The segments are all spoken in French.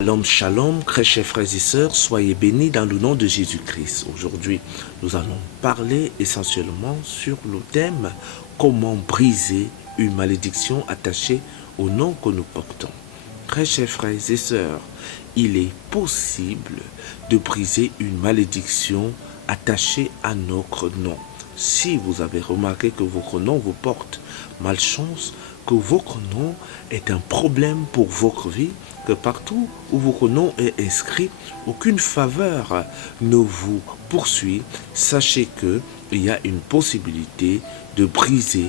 Shalom, shalom, très chers frères et sœurs, soyez bénis dans le nom de Jésus-Christ. Aujourd'hui, nous allons parler essentiellement sur le thème « Comment briser une malédiction attachée au nom que nous portons ». Très chers frères et sœurs, il est possible de briser une malédiction attachée à notre nom. Si vous avez remarqué que votre nom vous porte malchance, que votre nom est un problème pour votre vie, que partout où votre nom est inscrit, aucune faveur ne vous poursuit, sachez qu'il y a une possibilité de briser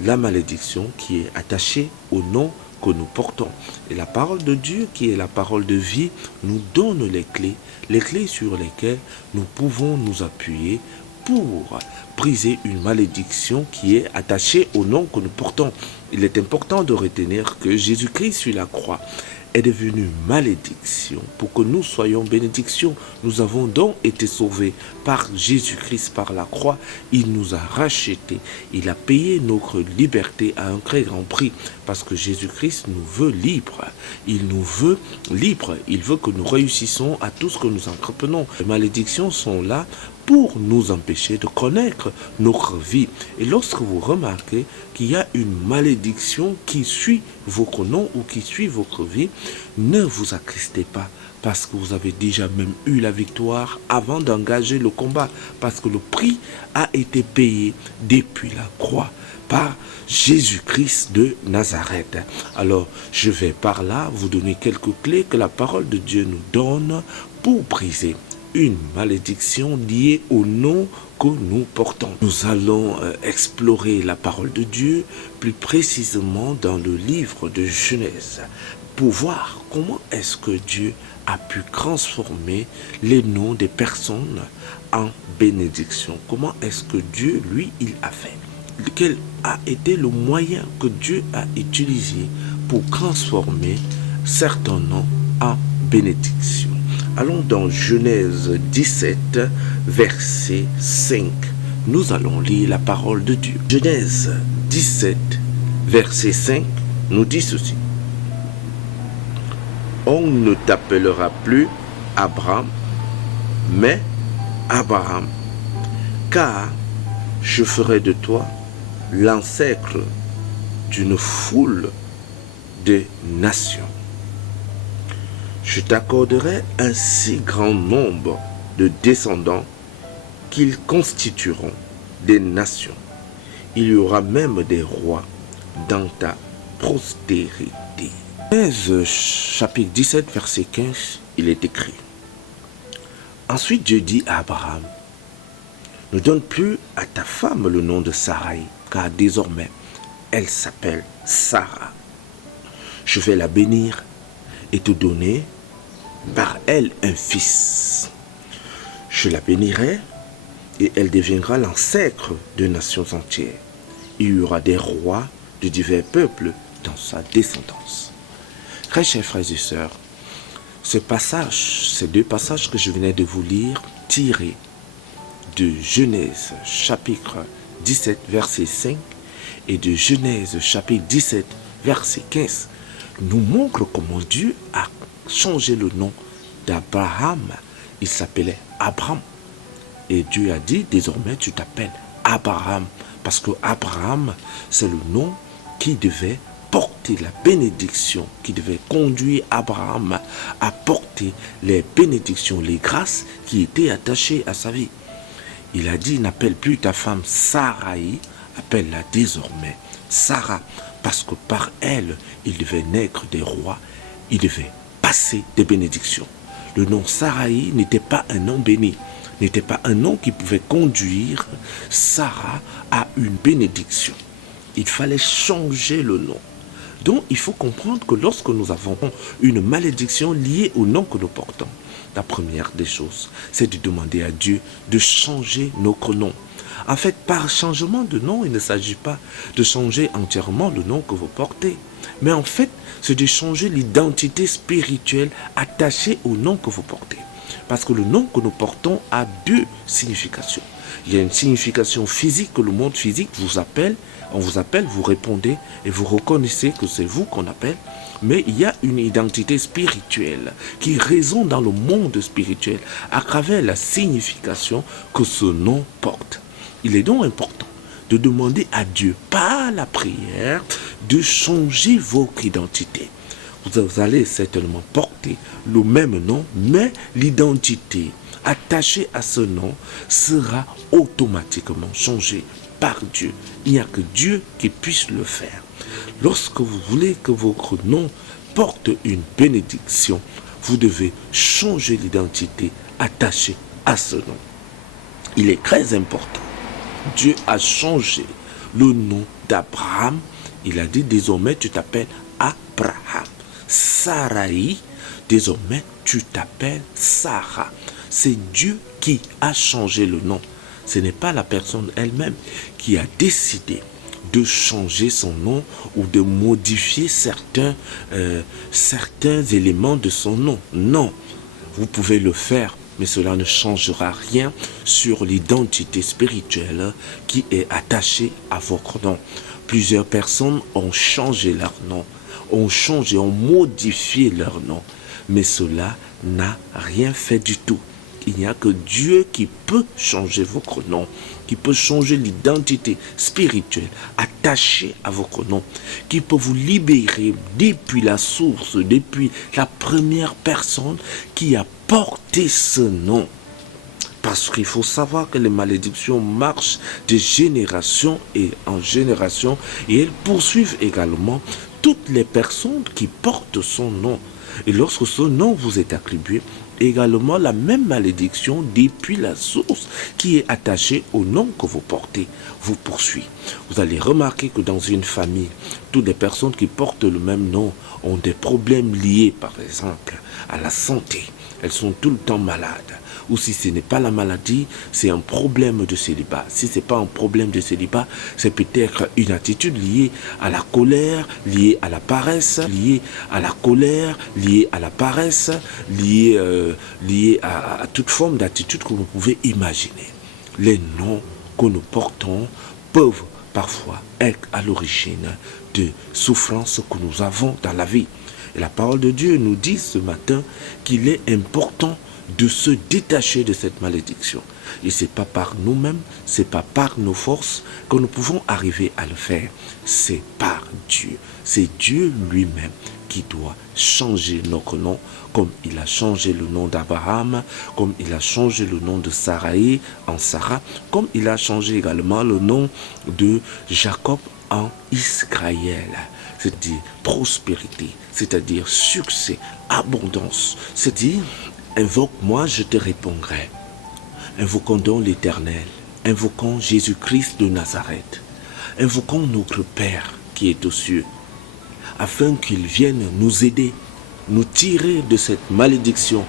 la malédiction qui est attachée au nom que nous portons. Et la parole de Dieu, qui est la parole de vie, nous donne les clés sur lesquelles nous pouvons nous appuyer pour briser une malédiction qui est attachée au nom que nous portons. Il est important de retenir que Jésus-Christ sur la croix est devenu malédiction pour que nous soyons bénédiction. Nous avons donc été sauvés par Jésus-Christ par la croix. Il nous a rachetés. Il a payé notre liberté à un très grand prix parce que Jésus-Christ nous veut libres. Il nous veut libres. Il veut que nous réussissons à tout ce que nous entreprenons. Les malédictions sont là pour nous empêcher de connaître notre vie. Et lorsque vous remarquez qu'il y a une malédiction qui suit votre nom ou qui suit votre vie, ne vous attristez pas parce que vous avez déjà même eu la victoire avant d'engager le combat, parce que le prix a été payé depuis la croix par Jésus-Christ de Nazareth. Alors, je vais par là vous donner quelques clés que la parole de Dieu nous donne pour briser une malédiction liée au nom que nous portons. Nous allons explorer la parole de Dieu, plus précisément dans le livre de Genèse, pour voir comment est-ce que Dieu a pu transformer les noms des personnes en bénédiction. Comment est-ce que Dieu, lui, il a fait? Quel a été le moyen que Dieu a utilisé pour transformer certains noms en bénédiction? Allons dans Genèse 17, verset 5. Nous allons lire la parole de Dieu. Genèse 17, verset 5 nous dit ceci. On ne t'appellera plus Abraham, mais Abraham, car je ferai de toi l'ancêtre d'une foule de nations. Je t'accorderai un si grand nombre de descendants qu'ils constitueront des nations. Il y aura même des rois dans ta postérité. Genèse chapitre 17, verset 15, il est écrit. Ensuite Dieu dit à Abraham, ne donne plus à ta femme le nom de Sarai, car désormais elle s'appelle Sarah. Je vais la bénir et te donner par elle un fils. Je la bénirai et elle deviendra l'ancêtre de nations entières. Il y aura des rois de divers peuples dans sa descendance. Très chers frères et sœurs, ces deux passages que je venais de vous lire, tirés de Genèse chapitre 17 verset 5 et de Genèse chapitre 17 verset 15, nous montrent comment Dieu a changé le nom d'Abraham. Il s'appelait Abraham. Et Dieu a dit, désormais tu t'appelles Abraham. Parce que Abraham, c'est le nom qui devait porter la bénédiction, qui devait conduire Abraham à porter les bénédictions, les grâces qui étaient attachées à sa vie. Il a dit, n'appelle plus ta femme Sarai, appelle-la désormais Sarah. Parce que par elle, il devait naître des rois, il devait passer des bénédictions. Le nom Sarai n'était pas un nom béni, n'était pas un nom qui pouvait conduire Sarah à une bénédiction. Il fallait changer le nom. Donc il faut comprendre que lorsque nous avons une malédiction liée au nom que nous portons, la première des choses, c'est de demander à Dieu de changer notre nom. En fait, par changement de nom, il ne s'agit pas de changer entièrement le nom que vous portez. Mais en fait, c'est de changer l'identité spirituelle attachée au nom que vous portez. Parce que le nom que nous portons a deux significations. Il y a une signification physique que le monde physique vous appelle. On vous appelle, vous répondez et vous reconnaissez que c'est vous qu'on appelle. mais il y a une identité spirituelle qui résonne dans le monde spirituel à travers la signification que ce nom porte. Il est donc important de demander à Dieu, par la prière, de changer votre identité. Vous allez certainement porter le même nom, mais l'identité attachée à ce nom sera automatiquement changée par Dieu. Il n'y a que Dieu qui puisse le faire. Lorsque vous voulez que votre nom porte une bénédiction, vous devez changer l'identité attachée à ce nom. Il est très important. Dieu a changé le nom d'Abraham. Il a dit désormais tu t'appelles Abraham. Sarai, désormais tu t'appelles Sarah. C'est Dieu qui a changé le nom. Ce n'est pas la personne elle-même qui a décidé de changer son nom ou de modifier certains éléments de son nom. Non, vous pouvez le faire, mais cela ne changera rien sur l'identité spirituelle qui est attachée à votre nom. Plusieurs personnes ont changé leur nom, ont modifié leur nom, mais cela n'a rien fait du tout. Il n'y a que Dieu qui peut changer votre nom, qui peut changer l'identité spirituelle attachée à votre nom, qui peut vous libérer depuis la source, depuis la première personne qui a porté ce nom. Parce qu'il faut savoir que les malédictions marchent de génération en génération et elles poursuivent également toutes les personnes qui portent son nom. Et lorsque ce nom vous est attribué, également la même malédiction depuis la source qui est attachée au nom que vous portez vous poursuit. Vous allez remarquer que dans une famille, toutes les personnes qui portent le même nom ont des problèmes liés par exemple à la santé. Elles sont tout le temps malades. Ou si ce n'est pas la maladie, c'est un problème de célibat. Si ce n'est pas un problème de célibat, c'est peut-être une attitude liée à la colère, liée à la paresse, liée à la colère, liée à la paresse, liée à toute forme d'attitude que vous pouvez imaginer. Les noms que nous portons peuvent parfois être à l'origine de souffrances que nous avons dans la vie. Et la parole de Dieu nous dit ce matin qu'il est important de se détacher de cette malédiction. Et ce n'est pas par nous-mêmes, ce n'est pas par nos forces que nous pouvons arriver à le faire. C'est par Dieu. C'est Dieu lui-même qui doit changer notre nom, comme il a changé le nom d'Abraham, comme il a changé le nom de Sarai en Sarah, comme il a changé également le nom de Jacob en Israël. C'est-à-dire prospérité, c'est-à-dire succès, abondance, c'est-à-dire invoque-moi, je te répondrai. Invoquons donc l'Éternel, invoquons Jésus-Christ de Nazareth, invoquons notre Père qui est aux cieux, afin qu'il vienne nous aider, nous tirer de cette malédiction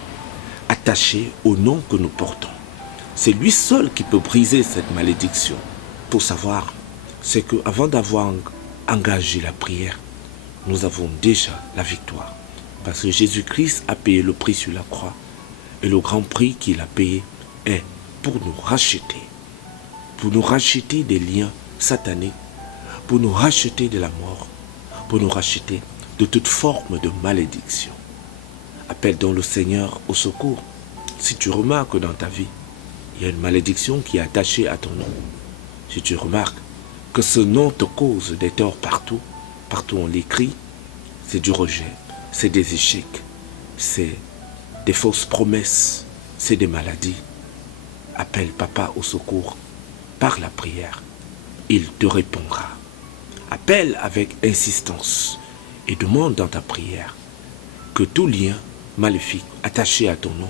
attachée au nom que nous portons. C'est lui seul qui peut briser cette malédiction. Pour savoir, c'est qu'avant d'avoir engagé la prière, nous avons déjà la victoire. Parce que Jésus-Christ a payé le prix sur la croix. Et le grand prix qu'il a payé est pour nous racheter des liens sataniques, pour nous racheter de la mort, pour nous racheter de toute forme de malédiction. Appelle donc le Seigneur au secours. Si tu remarques dans ta vie, il y a une malédiction qui est attachée à ton nom. Si tu remarques que ce nom te cause des torts partout on l'écrit, c'est du rejet, c'est des échecs, c'est des fausses promesses, c'est des maladies. Appelle papa au secours par la prière. Il te répondra. Appelle avec insistance et demande dans ta prière que tout lien maléfique attaché à ton nom,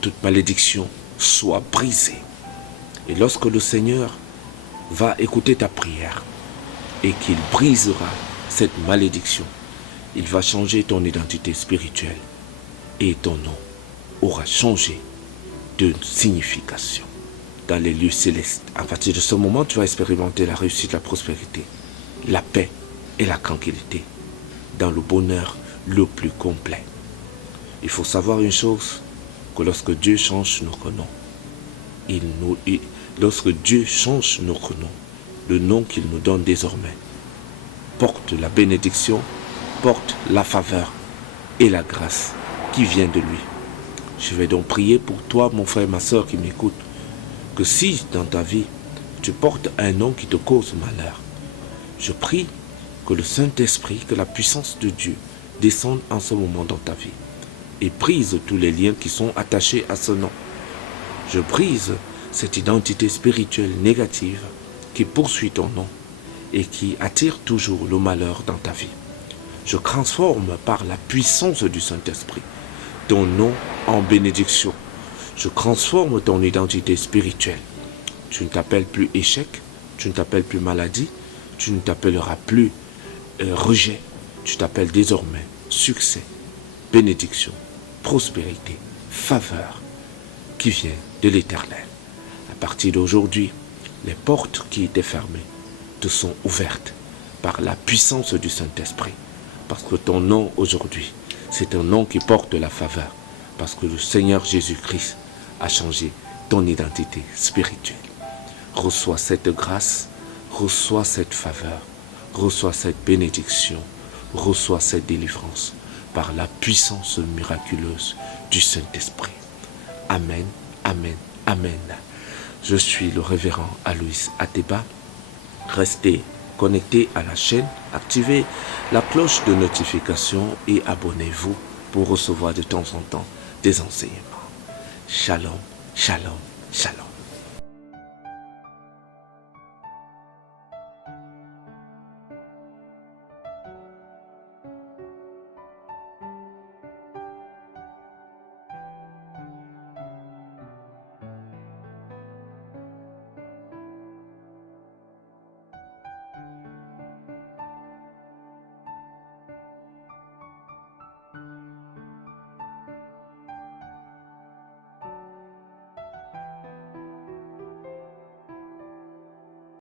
toute malédiction soit brisée. Et lorsque le Seigneur va écouter ta prière et qu'il brisera cette malédiction, il va changer ton identité spirituelle et ton nom aura changé de signification dans les lieux célestes. À partir de ce moment, tu vas expérimenter la réussite, la prospérité, la paix et la tranquillité dans le bonheur le plus complet. Il faut savoir une chose, que lorsque Dieu change notre nom, lorsque Dieu change notre nom, le nom qu'il nous donne désormais porte la bénédiction, porte la faveur et la grâce qui vient de lui. Je vais donc prier pour toi, mon frère, ma soeur qui m'écoute, que si dans ta vie, tu portes un nom qui te cause malheur, je prie que le Saint-Esprit, que la puissance de Dieu descende en ce moment dans ta vie et brise tous les liens qui sont attachés à ce nom. Je brise cette identité spirituelle négative qui poursuit ton nom et qui attire toujours le malheur dans ta vie. Je transforme par la puissance du Saint-Esprit ton nom en bénédiction. Je transforme ton identité spirituelle. Tu ne t'appelles plus échec, tu ne t'appelles plus maladie, tu ne t'appelleras plus rejet. Tu t'appelles désormais succès, bénédiction, prospérité, faveur qui vient de l'Éternel. À partir d'aujourd'hui, les portes qui étaient fermées te sont ouvertes par la puissance du Saint-Esprit. Parce que ton nom aujourd'hui, c'est un nom qui porte la faveur. Parce que le Seigneur Jésus-Christ a changé ton identité spirituelle. Reçois cette grâce, reçois cette faveur, reçois cette bénédiction, reçois cette délivrance par la puissance miraculeuse du Saint-Esprit. Amen, amen, amen. Je suis le révérend Aloïs Ateba. Restez connectés à la chaîne, activez la cloche de notification et abonnez-vous pour recevoir de temps en temps des enseignements. Shalom, shalom, shalom.